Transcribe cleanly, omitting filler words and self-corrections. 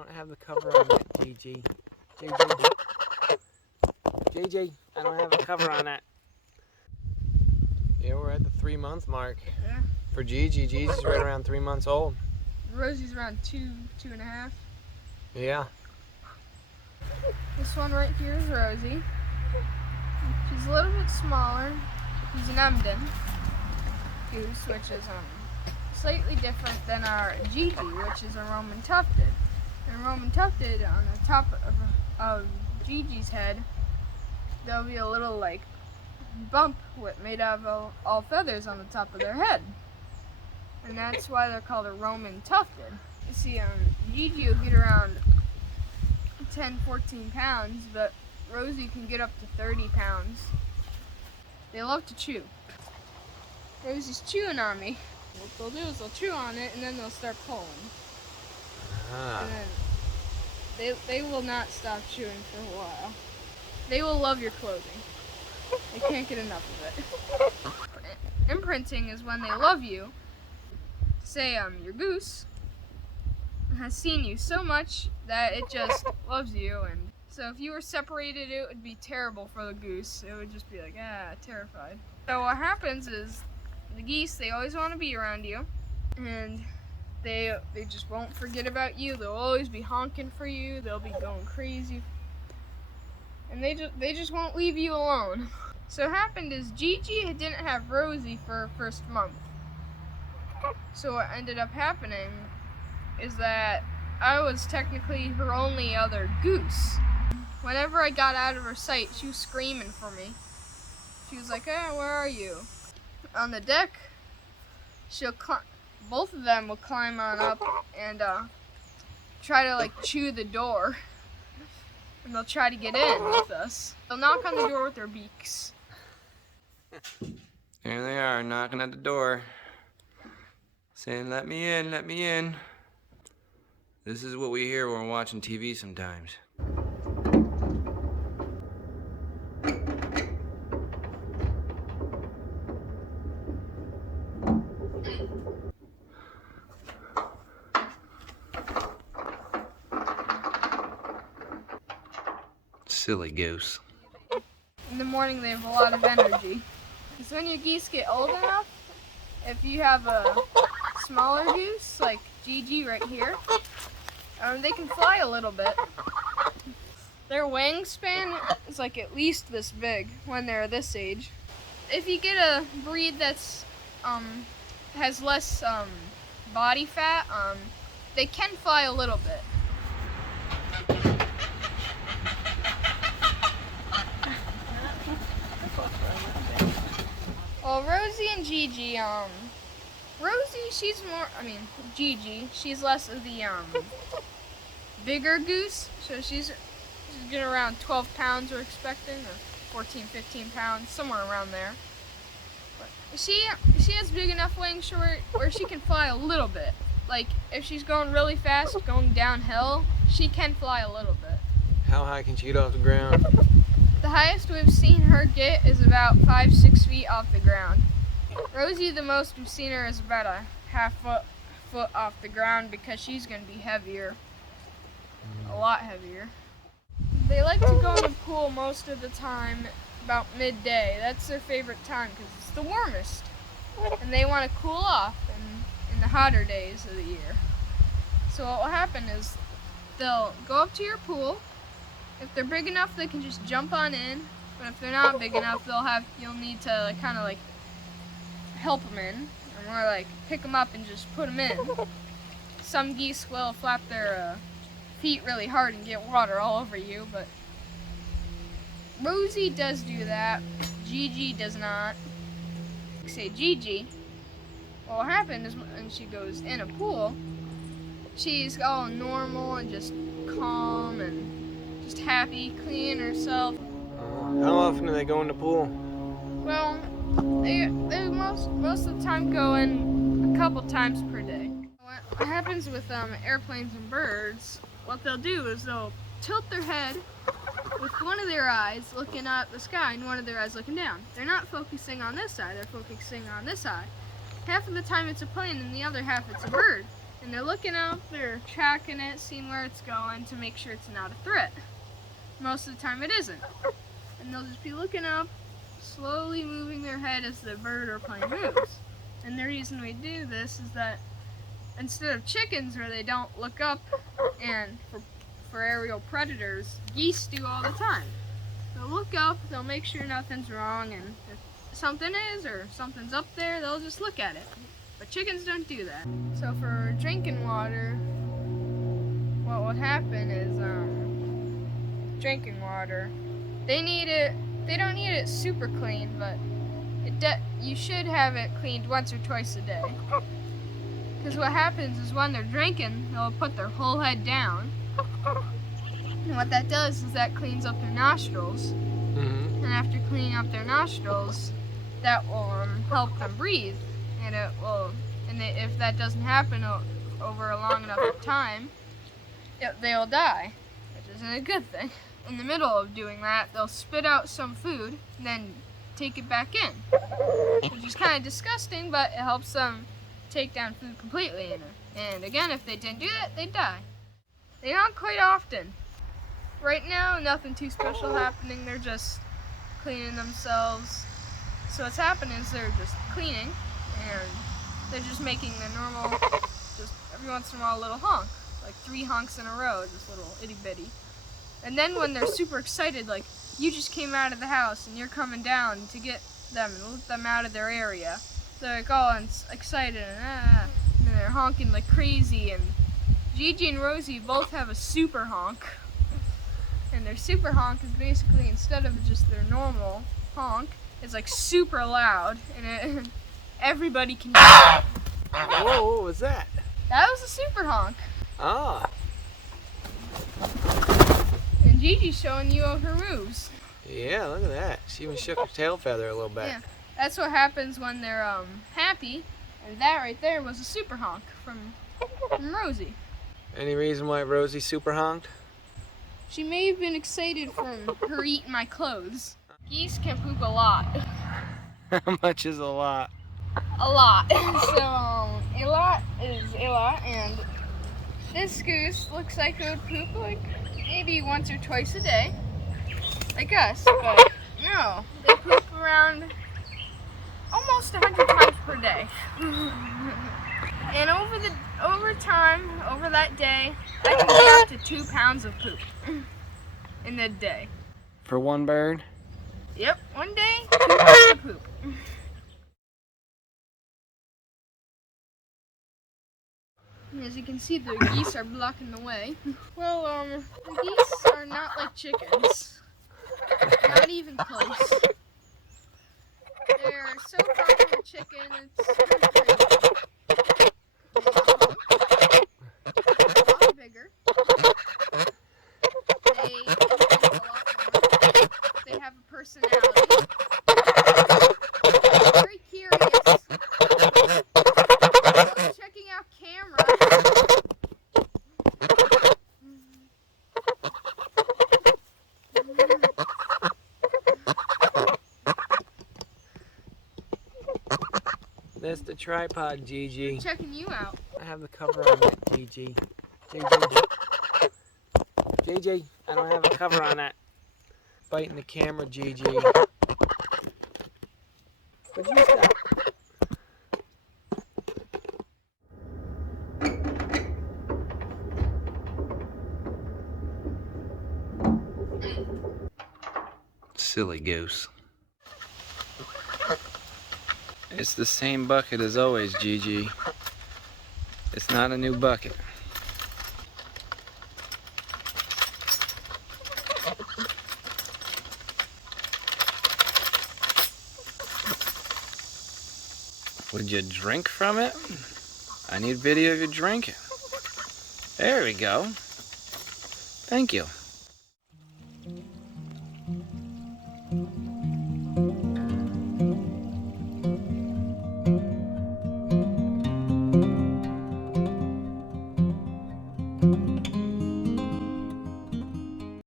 don't have the cover on that, GG. GG. GG, I don't have a cover on that. Yeah, we're at the 3-month mark. Yeah. For GG. GG's right around 3 months old. Rosie's around 2.5. Yeah. This one right here is Rosie. She's a little bit smaller. She's an Emden goose, which is slightly different than our GG, which is a Roman tufted. And Roman tufted, on the top of GG's head, there'll be a little like bump made out of all feathers on the top of their head. And that's why they're called a Roman tufted. You see, GG will get around 10-14 pounds, but Rosie can get up to 30 pounds. They love to chew. Rosie's chewing on me. What they'll do is they'll chew on it and then they'll start pulling. Ah. And then they will not stop chewing for a while. They will love your clothing. They can't get enough of it. Imprinting is when they love you. Say your goose has seen you so much that it just loves you, and so if you were separated, it would be terrible for the goose. It would just be like, terrified. So what happens is the geese, they always want to be around you, and they just won't forget about you. They'll always be honking for you. They'll be going crazy, and they just won't leave you alone. So what happened is GG didn't have Rosie for her first month. So what ended up happening is that I was technically her only other goose. Whenever I got out of her sight, she was screaming for me. She was like, "Hey, where are you?" On the deck, both of them will climb on up and try to like chew the door. And they'll try to get in with us. They'll knock on the door with their beaks. There they are, knocking at the door. Saying, let me in, let me in. This is what we hear when we're watching TV sometimes. Silly goose. In the morning, they have a lot of energy. Because when your geese get old enough, if you have a smaller goose, like GG right here, they can fly a little bit. Their wingspan is like at least this big when they're this age. If you get a breed that's has less body fat, they can fly a little bit. Well, Rosie and GG, Rosie, GG, she's less of the, bigger goose, so she's getting around 12 pounds we're expecting, or 14, 15 pounds, somewhere around there. But she has big enough wings where she can fly a little bit. Like, if she's going really fast, going downhill, she can fly a little bit. How high can she get off the ground? The highest we've seen her get is about 5-6 feet off the ground. Rosie, the most we've seen her is about a half foot off the ground because she's going to be heavier, a lot heavier. They like to go in the pool most of the time about midday. That's their favorite time because it's the warmest, and they want to cool off in the hotter days of the year. So what will happen is they'll go up to your pool. If they're big enough, they can just jump on in. But if they're not big enough, you'll need to kind of help them in, or pick them up and just put them in. Some geese will flap their feet really hard and get water all over you, but Rosie does do that. GG does not. Say GG. What will happen is when she goes in a pool, she's all normal and just calm and just happy, cleaning herself. How often do they go in the pool? Well, they most of the time go in a couple times per day. What happens with airplanes and birds, what they'll do is they'll tilt their head with one of their eyes looking at the sky and one of their eyes looking down. They're not focusing on this side, they're focusing on this eye. Half of the time it's a plane and the other half it's a bird. And they're looking up, they're tracking it, seeing where it's going to make sure it's not a threat. Most of the time it isn't. And they'll just be looking up, slowly moving their head as the bird or plane moves. And the reason we do this is that instead of chickens where they don't look up and for aerial predators, geese do all the time. They'll look up, they'll make sure nothing's wrong, and if something is or something's up there, they'll just look at it. But chickens don't do that. So for drinking water, what would happen is drinking water, they don't need it super clean, but you should have it cleaned once or twice a day. Because what happens is when they're drinking, they'll put their whole head down. And what that does is that cleans up their nostrils. And after cleaning up their nostrils, that will help them breathe. And if that doesn't happen over a long enough time, they'll die, which isn't a good thing. In the middle of doing that, they'll spit out some food, and then take it back in, which is kind of disgusting, but it helps them take down food completely. And again, if they didn't do that, they'd die. They honk quite often. Right now, nothing too special happening. They're just cleaning themselves. So what's happening is they're just cleaning, and they're just making the normal, just every once in a while, a little honk, like 3 honks in a row, just little itty bitty. And then when they're super excited, like you just came out of the house and you're coming down to get them and let them out of their area, they're like all excited and they're honking like crazy. And GiGi and Rosey both have a super honk. And their super honk is basically, instead of just their normal honk, it's like super loud, and everybody can hear it. Whoa, what was that? That was a super honk. Ah. And Gigi's showing you her moves. Yeah, look at that. She even shook her tail feather a little bit. Yeah, that's what happens when they're happy. And that right there was a super honk from Rosey. Any reason why Rosie super honked? She may have been excited from her eating my clothes. Geese can poop a lot. How much is a lot? A lot. So, a lot is a lot, and this goose looks like it would poop like maybe once or twice a day, like us, but no, they poop around almost 100 times per day. And over that day, I can get up to 2 pounds of poop in a day. For one bird? Yep, one day, 2 pounds of poop. As you can see, the geese are blocking the way. Well, the geese are not like chickens. Not even close. They're so far from a chicken, it's crazy. A lot bigger. They imprint a lot more. They have a personality. They're very curious. They're checking out cameras. That's the tripod, GiGi. They're checking you out. I have the cover on that, GiGi. GiGi. GiGi, I don't have a cover on that. Biting the camera, GiGi. Would you stop? Silly goose. It's the same bucket as always, GiGi. It's not a new bucket. Would you drink from it? I need video of you drinking. There we go. Thank you.